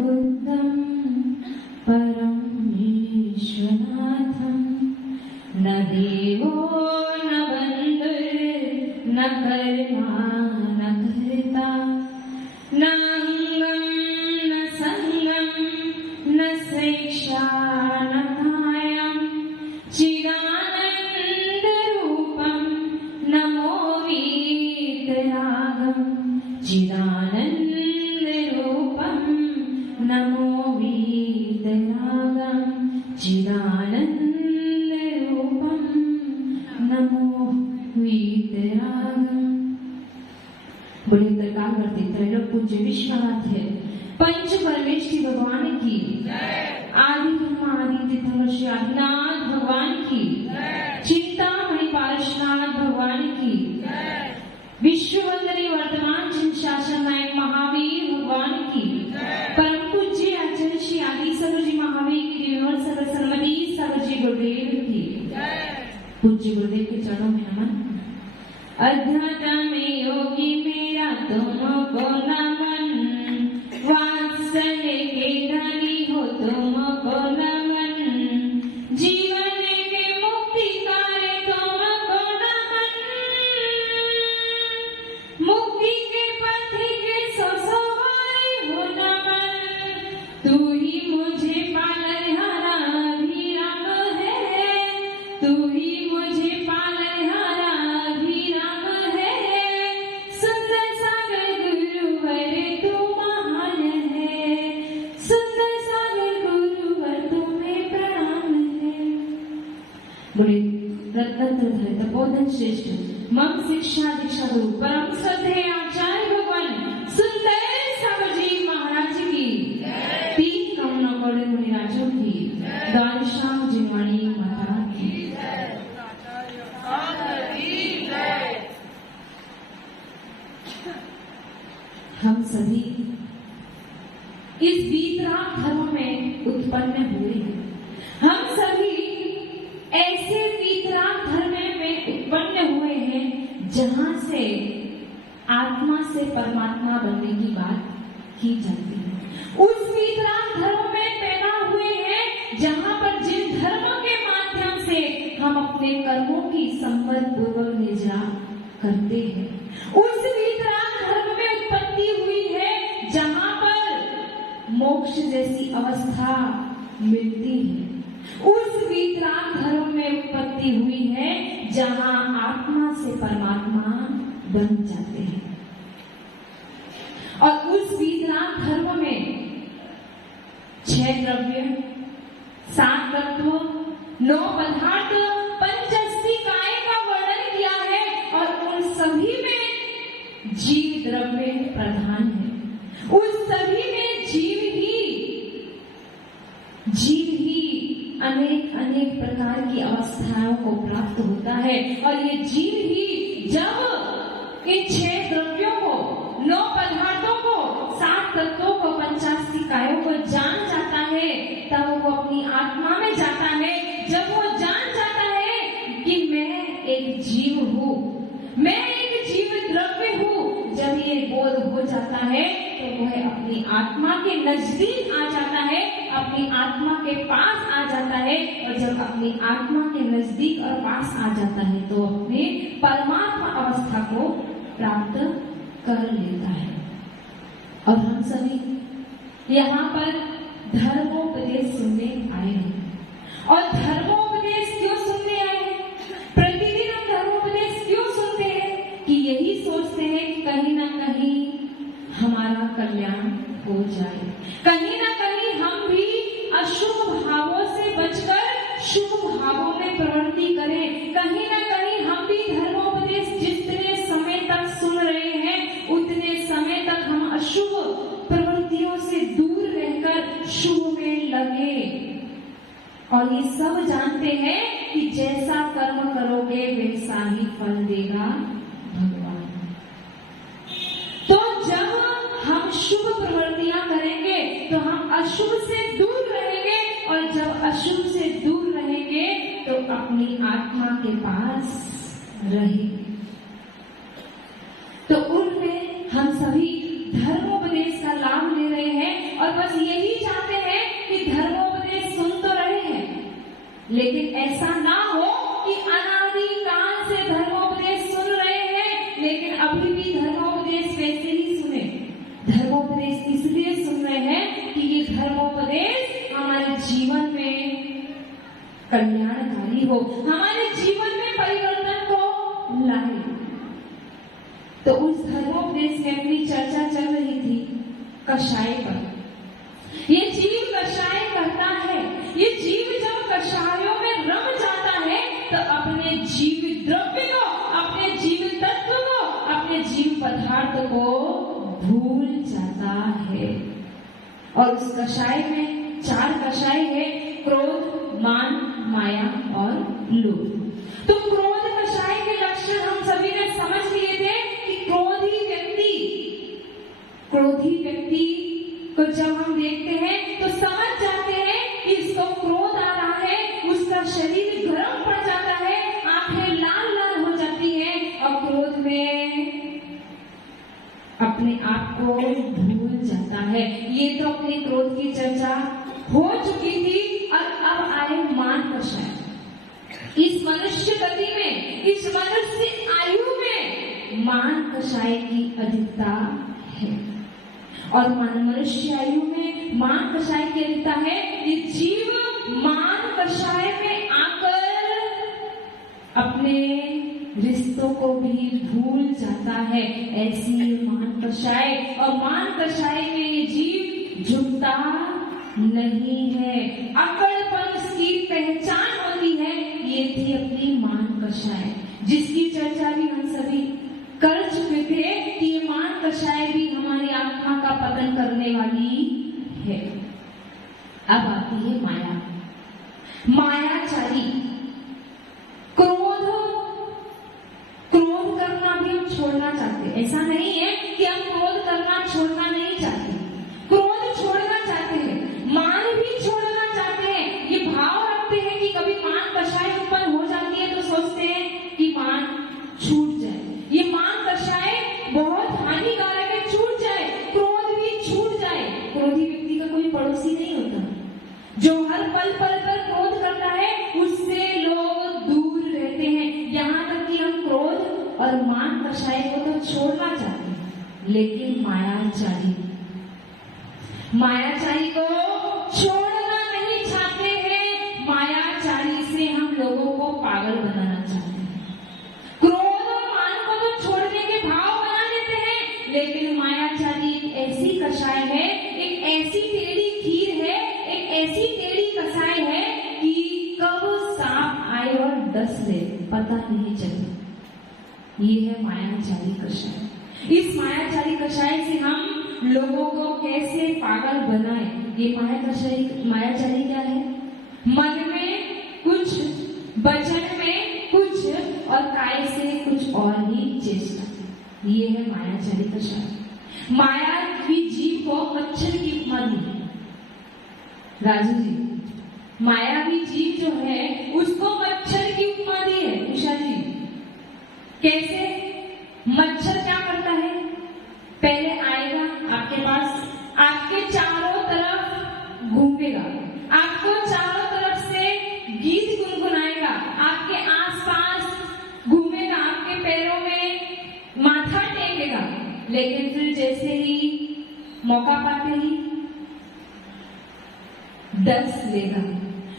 बुद्धं परं विश्वनाथं न देवो न बन्धुर्न कर्मा न कर्ता न अङ्गं न सङ्गं न स्वेच्छा न कायं चिदानन्दरूपं नमो वीतरागं चिदानन्दरूपं नमो वीतरागं चिदानन्दरूपं नमो वीतरागं। बड़े उत्तरकालवर्ती त्रैलोक पूज्य विश्वनाथ है पंच परमेश्वरी भगवान की आदि ब्रह्मा आदि तीर्थवर्षी आदिनाथ भगवान की चिंतामणि पारशुनाथ भगवान की विश्ववंदनीय वर्तमान चिन्ह शासन नायक महावीर भगवान की परम पूज्य आचार्य श्री आदि सरोजी महावीर की दिव्य सर्वसम्मति सरोजी गुरुदेव की पूज्य गुरुदेव के चरणों में नमन। अध्यात्म में योगी मेरा तुमको नमन, वात्सल्य के धनी हो तुमको नमन, जीवन के मुक्तिकारी तुमको नमन, मुक्ति के पथि के ससवारी हो नमन, तू ही मुझे पालनहारा अभिराम है, तू ही मुझे पालनहारा अभिराम है, सुंदर सागर गुरुवर तू महान है, सुंदर सागर गुरुवर तुम्हें प्रणाम है। बोले रत्नत्रय तपोधन श्रेष्ठ मम शिक्षा दीक्षा गुरु परम श्रद्धेय आचार्य भगवान सुंदर सागर जी महाराज की, तीन कमलों बड़े मुनिराजों की, द्वादशाम जिनवाणी माता की। हम सभी इस वीतराग धर्म में उत्पन्न हुए हैं। हम सभी ऐसे वीतराग धर्म में उत्पन्न हुए हैं जहां से आत्मा से परमात्मा बनने की बात की जाती है। उस वीतराग धर्म में पैदा हुए हैं जहां पर जिन धर्म के माध्यम से हम अपने कर्मों की संबद्ध पूर्वक निजरा करते हैं, उस वीतराग धर्म में उत्पत्ति हुई है जहां पर मोक्ष जैसी अवस्था मिलती है। उस वीतराग धर्म में उत्पत्ति हुई है जहां आत्मा से परमात्मा बन जाते हैं। और उस वीतराग धर्म में 6 द्रव्य, 7 तत्व, 9 पदार्थ, पंचस्थी काय का वर्णन किया है और उन सभी में जीव द्रव्य प्रधान है। उस सभी में जीव ही अनेक अनेक प्रकार की अवस्थाओं को प्राप्त होता है और ये जीव ही जब इन 6 द्रव्यों को, 9 पदार्थों को, 7 तत्वों को, पंचास्थी कायों को जान जाता है तब वो अपनी आत्मा में जाता है। जब वो जान जाता है कि मैं एक जीव हूँ, मैं एक जीव द्रव्य हूँ, जब ये बोध हो जाता है तो वह अपनी आत्मा के नजदीक आ जाता है, अपनी आत्मा के पास आ जाता है और जब अपनी आत्मा के नजदीक और पास आ जाता है तो अपने परमात्मा अवस्था को प्राप्त कर लेता है। और हम सभी यहाँ पर धर्मोपदेश सुनने आए हैं। और धर्मोपदेश क्यों सुनने आए हैं? प्रतिदिन हम धर्मोपदेश क्यों सुनते हैं? कि यही सोचते हैं कि कहीं ना कहीं हमारा कल्याण हो जाए, कहीं ना कहीं हम भी अशुभ भावों से बचकर शुभ भावों में प्रवृत्ति करें, कहीं ना कहीं हम भी धर्मोपदेश जितने समय तक सुन रहे हैं उतने समय तक हम अशुभ प्रवृत्तियों से दूर रहकर शुभ में लगे। और ये सब जानते हैं कि जैसा कर्म करोगे वैसा ही फल देगा भगवान। तो जब हम शुभ प्रवृत्तियां करेंगे तो हम अशुभ से दूर रहेंगे और जब अशुभ से दूर रहेंगे तो अपनी आत्मा के पास रहेंगे। तो उनमें हम सभी धर्मोपदेश का लाभ ले रहे हैं और और बस यही चाहते हैं कि धर्मोपदेश सुन तो रहे हैं, लेकिन ऐसा ना हो कि अनादि काल से धर्मोपदेश सुन रहे हैं लेकिन अभी भी धर्मोपदेश वैसे ही सुने। धर्मोपदेश इसलिए सुन रहे हैं कि ये धर्मोपदेश हमारे जीवन में कल्याणकारी हो, हमारे जीवन में परिवर्तन को लाए। तो उस धर्मोपदेश में अपनी चर्चा चल रही थी कषाय पर। ये जीव कषाय करता है, ये जीव जब कषायों में रम जाता है तो अपने जीव द्रव्य को, अपने जीव तत्व को, अपने जीव पदार्थ को भूल जाता है। और उस कषाय में 4 कषाय है, क्रोध, मान, माया और लोभ। तो क्रोध कषाय के लक्षण हम सभी ने समझ लिए थे कि क्रोधी व्यक्ति को जब हम देखते हैं तो समझ जाते हैं कि इसको क्रोध आ रहा है, उसका शरीर गर्म पड़ जाता है, आंखें लाल लाल हो जाती हैं और क्रोध में अपने आप को भूल जाता है। ये तो अपने क्रोध की चर्चा हो चुकी थी। और अब आए मान कषाय। इस मनुष्य गति में, इस मनुष्य आयु में मान कषाय की अधिकता है। और मनुष्य आयु में मान कषाय की अधिकता है। ये जीव मान कषाय में आकर अपने रिश्तों को भी भूल जाता है। ऐसी मान कषाय, और मान कषाय में ये जीव झुकता नहीं है। अकड़पन उसकी पहचान होती है। ये थी अपनी मान कषाय, जिसकी चर्चा भी हम सभी कर चुके थे कि ये मान कषाय भी हमारी आत्मा का पतन करने वाली है। अब आती है माया, मायाचारी। क्रोध करना भी हम छोड़ना चाहते। ऐसा नहीं है कि हम क्रोध करना छोड़ना नहीं चाहते, क्रोध छोड़ना चाहते हैं, मान भी छोड़ना चाहते हैं। ये भाव रखते हैं कि कभी मान कषाय उत्पन्न हो जाती है तो सोचते हैं कि मान छूट जाए, ये मान कषाय बहुत हानिकारक है, छूट जाए, क्रोध भी छूट जाए। क्रोधी व्यक्ति का कोई पड़ोसी नहीं होता। जो हर पल पर क्रोध करता है उससे लोग दूर रहते हैं। यहाँ तक कि हम क्रोध और मान कषाय को तो छोड़ना चाहते हैं, लेकिन मायाचारी को छोड़ना नहीं चाहते हैं। मायाचारी से हम लोगों को पागल बनाना चाहते हैं। क्रोध और मान को तो छोड़ने के भाव बना देते हैं, लेकिन मायाचारी एक ऐसी कषाय है, एक ऐसी टेढ़ी खीर है, एक ऐसी टेढ़ी कषाय है कि कब सांप आए और डस ले पता नहीं चले। ये है मायाचारी कषाय। इस मायाचारी कषाय से हम लोगों को कैसे पागल बनाए। ये मायाचारी क्या है? मन में कुछ, वचन में कुछ और काय से कुछ और ही चेष्टा। ये है मायाचारी कषाय। माया भी जीव को मच्छर की उपमा दी। राजू जी, माया भी जीव जो है उसको मच्छर की उपमा दी है। उषा जी, कैसे? मच्छर क्या करता है? पहले आएगा आपके पास, आपके चारों तरफ घूमेगा, आपको चारों तरफ से गीत गुनगुनाएगा, आपके आसपास घूमेगा, आपके पैरों में माथा टेकेगा, लेकिन फिर जैसे ही मौका पाते ही डस लेगा।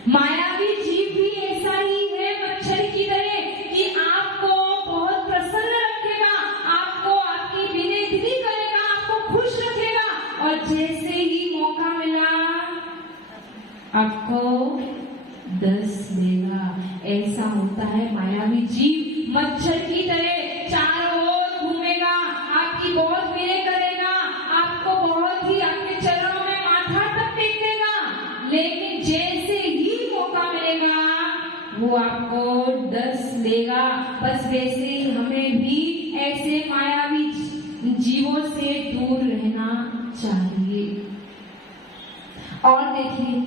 मायावी जीव भी ऐसा ही है मच्छर की तरह कि आपको बहुत प्रसन्न रखेगा, आपको आपकी विनती करेगा, आपको खुश रखेगा, और जैसे ही मौका मिला आपको डस लेगा। ऐसा होता है मायावी जीव। मच्छर की तरह चारों ओर घूमेगा, आपकी बहुत विनय करेगा, आपको बहुत ही आपके चरणों में माथा तक टेक देगा, लेकिन जैसे ही मौका मिलेगा वो आपको डस लेगा। बस वैसे ही हमें भी ऐसे मायावी जीवों से दूर रहना चाहिए। और देखिए,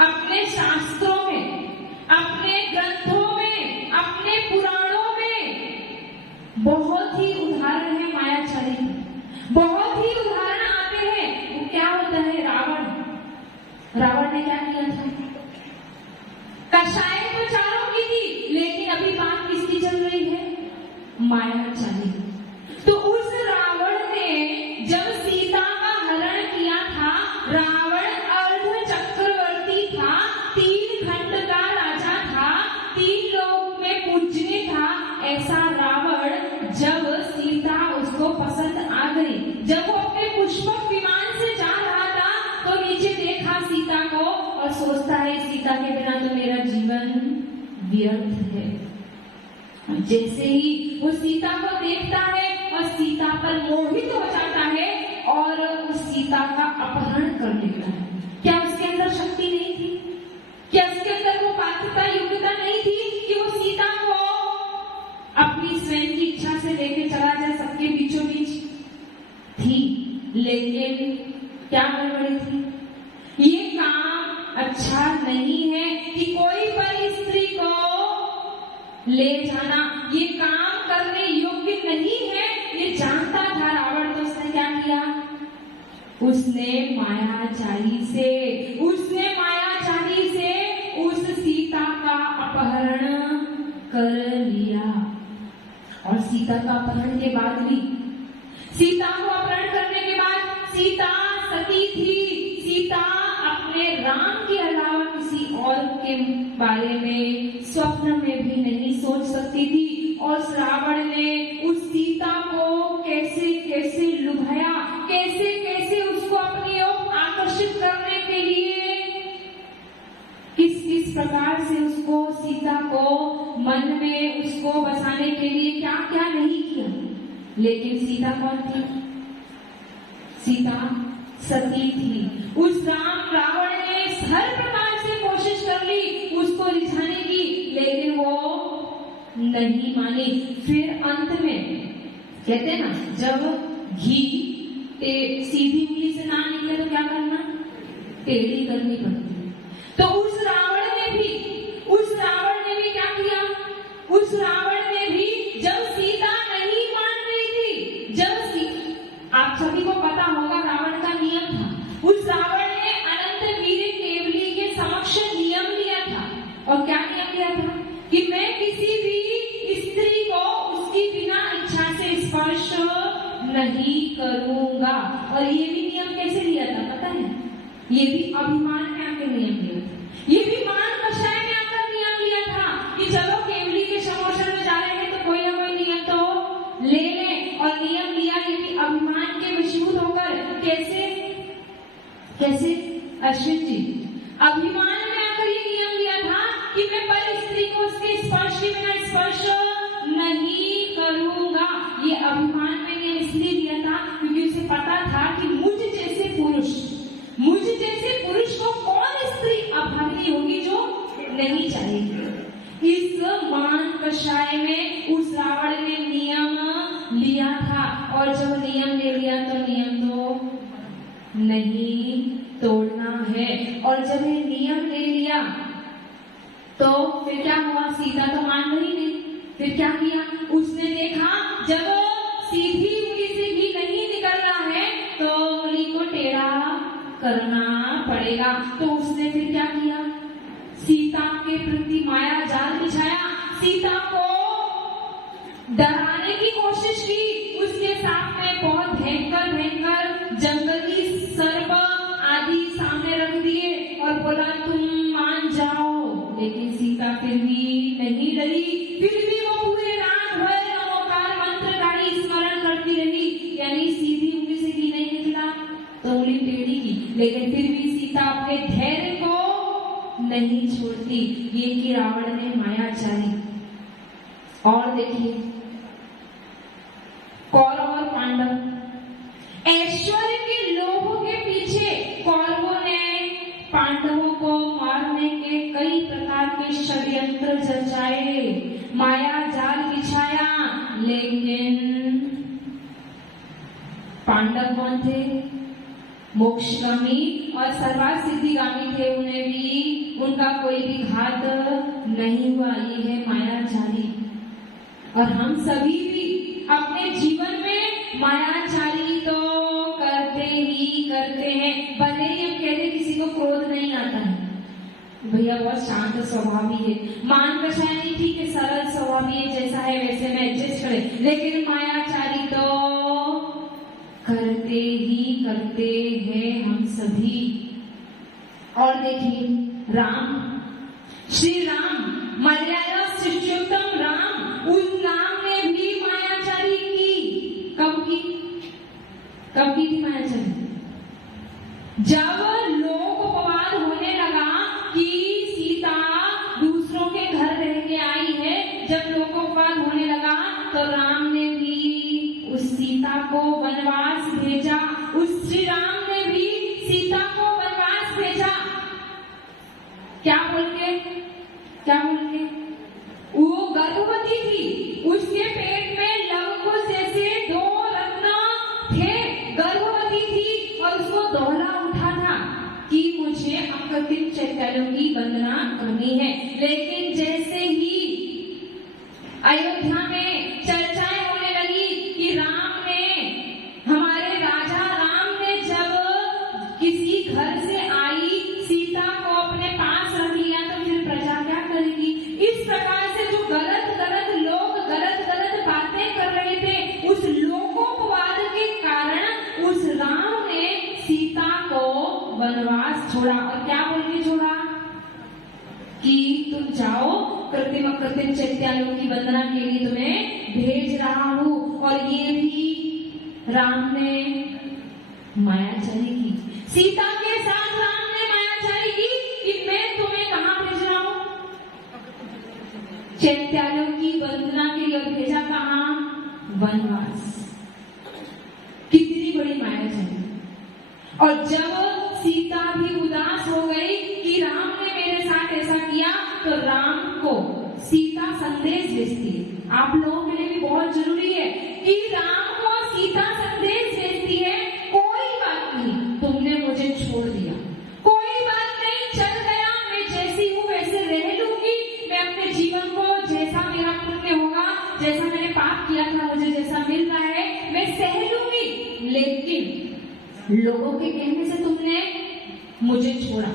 अपने शास्त्रों में, अपने ग्रंथों में, अपने पुराणों में बहुत ही उदाहरण है मायाचारी। बहुत ही उदाहरण आते हैं। वो क्या होता है? रावण रावण ने क्या किया था? कषाय तो चारों की थी, लेकिन अभी बात किसकी चल रही है? माया चाली। तो उस रावण ने जब सीता का हरण किया था, रावण अर्ध चक्रवर्ती था, 3 खंड का राजा था, 3 लोक में पूज्य था। ऐसा रावण जब सीता उसको पसंद आ गई, जब वो अपने पुष्पक विमान से जा रहा था तो नीचे देखा सीता को और सोचता है सीता के बिना तो मेरा जीवन व्यर्थ है। जैसे ही वो सीता को देखता है और सीता पर मोहित हो जाता है और उस सीता का अपहरण कर लेता है। क्या उसके अंदर शक्ति नहीं थी? क्या उसके अंदर वो पात्रता योग्यता नहीं थी कि वो सीता को अपनी स्वयं की इच्छा से लेके चला जाए सबके बीचों बीच? थी, लेकिन क्या गड़बड़ी थी? ये काम अच्छा नहीं है कि कोई पर स्त्री को ले जाना, ये काम करने योग्य नहीं है। ये जानता था रावण, तो उसने क्या किया? उसने मायाचारी से उस सीता का अपहरण कर लिया। और सीता का अपहरण के बाद भी, सीता को अपहरण करने के बाद सीता सती थी। सीता अपने राम के अलावा किसी और के बारे में स्वप्न में भी नहीं सोच सकती थी। और रावण ने उस सीता को कैसे कैसे लुभाया, कैसे कैसे उसको अपनी ओर आकर्षित करने के लिए किस किस प्रकार से उसको सीता को मन में उसको बसाने के लिए क्या क्या नहीं किया। लेकिन सीता कौन थी? सीता सती थी। उस रावण ने हर प्रकार से कोशिश कर ली उसको रिझाने की, लेकिन वो नहीं मानी। फिर अंत में कहते हैं ना, जब घी सीधी उंगली से ना निकले तो क्या करना? टेढ़ी करनी पड़ती। तो उस रावण ने भी क्या किया? उस रावण ने भी जब सीता नहीं मान रही थी, आप सभी को पता होगा रावण का नियम था। उस रावण ने अनंत वीर केवली के समक्ष नियम लिया था। और क्या नियम लिया था? कि मैं किसी भी स्त्री को उसकी बिना इच्छा से स्पर्श नहीं करूंगा। और ये भी नियम कैसे लिया था पता है? ये भी अभिमान में आकर नियम लिया था। ये भी मान कषाय में आकर नियम लिया था कि चलो केवली के समोषण में जा रहे हैं तो कोई ना कोई नियम तो ले ले। और नियम लिया, ये भी अभिमान के वशीभूत होकर। कैसे अश्विन जी? अभिमान में आकर ये नियम लिया था कि मैं पर स्त्री को उसके स्पर्श के बिना स्पर्श नहीं करूंगा। ये अभिमान में नियम इसलिए लिया था क्योंकि उसे पता था कि मुझ जैसे पुरुष को कौन स्त्री अभागी होगी जो नहीं चाहेगी। इस मान कषाय में उस रावण ने नियम लिया था। और जब नियम ले लिया तो नियम तो नहीं तोड़ना है। और जब ये नियम ले लिया तो फिर क्या हुआ? सीता तो मान रही नहीं। फिर क्या किया? उसने देखा जब सीधी उंगली से घी नहीं निकल रहा है तो उंगली को टेढ़ा करना पड़ेगा। तो उसने फिर क्या किया? सीता के प्रति माया जाल बिछाया, सीता को डराने की कोशिश की। उसके सामने बहुत भयंकर जंगली सर्प आदि सामने रख दिए और बोला तुम मान जाओ। लेकिन सीता फिर भी नहीं डरी। फिर भी वो पूरे रात भर नमोकार मंत्र का ही स्मरण करती रही। यानी सीधी उंगली से घी नहीं निकला तो उंगली टेढ़ी की, लेकिन फिर भी सीता अपने धैर्य को नहीं छोड़ती। ये कि रावण ने माया चाली। और देखिए कौरव और पांडव, ऐश्वर्य के लोभ के पीछे कौरवों ने पांडवों को मारने के कई प्रकार के षड्यंत्र रचाए, माया जाल बिछाया। लेकिन पांडव कौन थे? मोक्षगामी और सर्वार्थ सिद्धिगामी थे। उन्हें भी उनका कोई भी घात नहीं हुआ। ये है मायाचारी। और हम सभी भी अपने जीवन में मायाचारी तो करते ही करते हैं। भले ही हम कहते किसी को क्रोध नहीं भैया बहुत शांत स्वभाव ही है, मान बचाए नहीं, ठीक है, सरल स्वभाव ही है, जैसा है वैसे में एडजस्ट करे। लेकिन मायाचारी तो करते ही करते हैं हम सभी। और देखिए राम, श्री राम, मर्यादा शिष्योत्तम राम, उस नाम ने भी मायाचारी की। कब की थी मायाचारी? जब लोगों को अपवाद होने लगा कि सीता दूसरों के घर रह के आई है, जब लोगों को अपवाद होने लगा तो राम ने भी उस सीता को वनवास भेजा, उस श्री राम ने भी सीता को वनवास भेजा। क्या बोल के? वो गर्भवती थी, उसके पेट में लवकुश जैसे 2 रत्न थे, गर्भवती थी और उसको दौला उठा था कि मुझे अकृत्रिम चैतन्यों की वंदना करनी है। लेकिन जैसे ही अयोध्या में चर्चाएं होने लगी कि राम ने, हमारे राजा राम ने जब किसी घर से आई सीता को अपने पास रख लिया तो फिर प्रजा क्या करेगी? इस प्रकार से जो गलत लोग गलत बातें कर रहे थे, उस लोकोपवाद के कारण उस राम ने सीता को वनवास छोड़ा। और क्या बोल के छोड़ा? कि तुम जाओ, कृत्रिम चैत्यालों की वंदना के लिए तुम्हें भेज रहा हूं। और ये भी राम ने मायाचारी की, सीता के साथ राम ने मायाचारी की कि मैं तुम्हें कहां भेज रहा हूं? चैत्यालों की वंदना के लिए। भेजा कहां? वनवास। कितनी बड़ी मायाचारी। और जब सीता भी उदास हो गई कि राम ने मेरे साथ ऐसा किया, तो राम को सीता संदेश भेजती है। आप लोगों के लिए भी बहुत जरूरी है कि राम को सीता संदेश भेजती है, कोई बात नहीं, तुमने मुझे छोड़ दिया, कोई बात नहीं, चल गया, मैं जैसी हूँ वैसे रह लूंगी, मैं अपने जीवन को जैसा मेरा पुण्य होगा, जैसा मैंने पाप किया था, मुझे जैसा मिल रहा है मैं सह लूंगी। लेकिन लोगों के कहने से तुमने मुझे छोड़ा,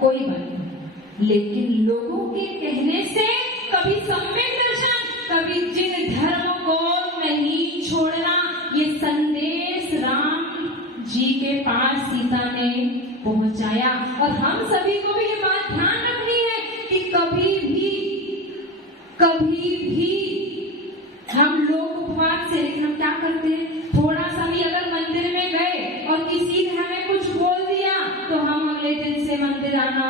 कोई बात नहीं, लेकिन लोगों के कहने से कभी सम्यक दर्शन, कभी जिन धर्म को नहीं छोड़ना, ये संदेश राम जी के पास सीता ने पहुंचाया। और हम सभी को भी ये बात ध्यान रखनी है कि कभी भी हम लोग उपवास से, लेकिन हम क्या करते हैं, थोड़ा सा भी अगर मंदिर में गए और किसी ने हमें कुछ बोल दिया तो हम अगले दिन से मंदिर आना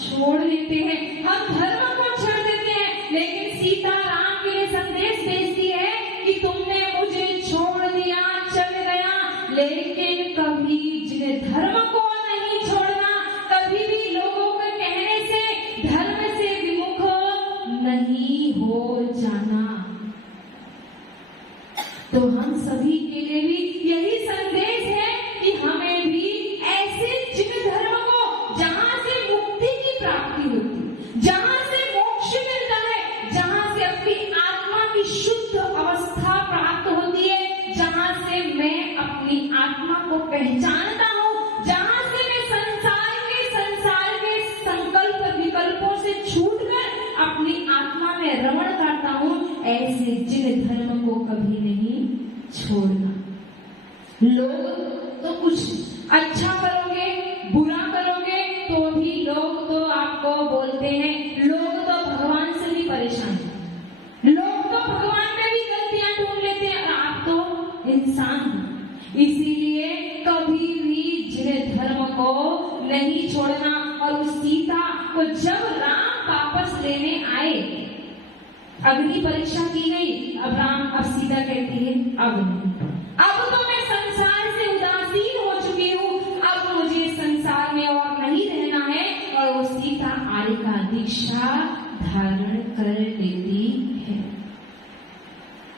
छोड़ देते हैं, हम धर्म को छोड़ देते हैं। लेकिन सीता राम के लिए संदेश भेजती है कि तुमने मुझे छोड़ दिया, चल गया, लेकिन कभी जिन्हें धर्म को नहीं छोड़ना, कभी भी लोगों के कहने से धर्म से विमुख नहीं हो जाना। तो हम सभी के लिए भी यही संदेश है कि हमें भी ऐसे जिन धर्म को, जहां से मुक्ति की प्राप्ति होती, जहां से मोक्ष मिलता है, जहां से अपनी आत्मा की शुद्ध अवस्था प्राप्त होती है, जहां से मैं अपनी आत्मा को पहचानता हूँ, जहां से मैं संसार के संकल्प विकल्पों से छूटकर अपनी आत्मा में रमण करता हूँ, ऐसे जिन धर्म को कभी नहीं छोड़ना। लोग तो कुछ अच्छा करोगे, बुरा करोगे तो भी लोग तो आपको बोलते हैं, लोग तो भगवान से भी परेशान हैं, लोग तो भगवान में भी गलतियां ढूंढ लेते हैं, और आप तो इंसान हो। इसीलिए कभी भी जिन्हें धर्म को नहीं छोड़ना। और उस सीता को जब राम वापस लेने आए, अग्नि परीक्षा की गई, अब सीता कहती है अब तो मैं संसार से उदासीन हो चुकी हूँ, अब मुझे संसार में और नहीं रहना है। और वो सीता आर्य का दीक्षा धारण कर लेती है।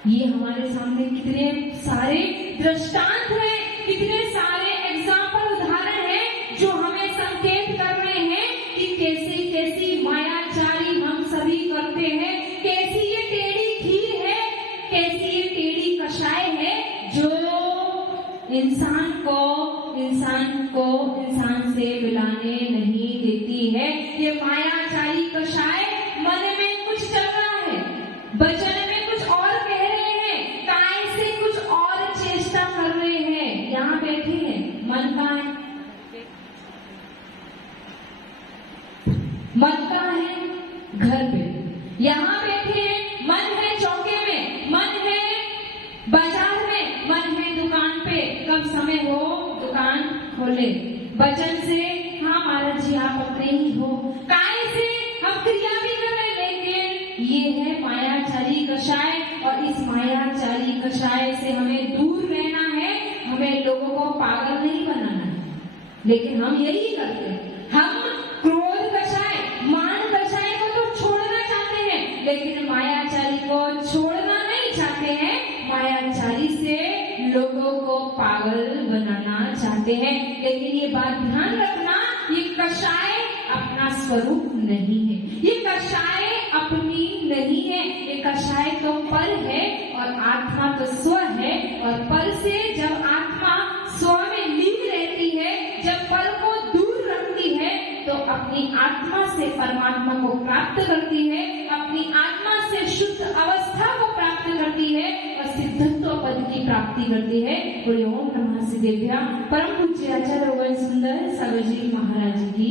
ये हमारे सामने कितने सारे दृष्टांत हैं, कितने सारे एग्जाम्पल, उदाहरण हैं जो हमें संकेत कर रहे हैं कि कैसी कैसी मायाचारी हम सभी करते हैं, कैसी ये टेढ़ी खीर है, कैसी ये टेढ़ी कषाय है जो इंसान से मिलाने नहीं देती है। हैं। ये मायाचारी कषाय मन में कुछ चल रहा है, वचन में कुछ और कह रहे हैं, काय से कुछ और चेष्टा कर रहे हैं। यहाँ बैठे हैं, मन कहाँ है? मन कहाँ है? घर पे। यहाँ बैठे हैं, मन है चौके में, मन है बाजार में, मन है दुकान पे। कब समय हो दुकान खोले, वचन से हाँ महाराज जी आप अपने ही हो, काय से हम क्रिया भी कर रहे, लेकिन ये है मायाचारी कषाय। और इस मायाचारी कषाय से हमें दूर रहना है, हमें लोगों को पागल नहीं बनाना है। लेकिन हम यही करते हैं, हम क्रोध कषाय, मान कषाय को तो छोड़ना चाहते हैं, लेकिन मायाचारी को छोड़ना नहीं चाहते हैं। मायाचारी से लोगों को पागल बनाना चाहते हैं। लेकिन ये बात ध्यान रखना, ये कषाय अपना स्वरूप नहीं है, ये कषाय अपनी नहीं है। ये कषाय तो पर है और आत्मा तो स्व है। और पर से जब आत्मा स्व में लीन रहती है, जब पर को दूर रखती है, तो अपनी आत्मा से परमात्मा को प्राप्त करती है, अपनी आत्मा से शुद्ध अवस्था को प्राप्त करती है और सिद्धत्व पद की प्राप्ति करती है। बोले ओम नमः सिद्धेभ्यः। परम पूज्य आचार्य सुंदर सागर जी महाराज की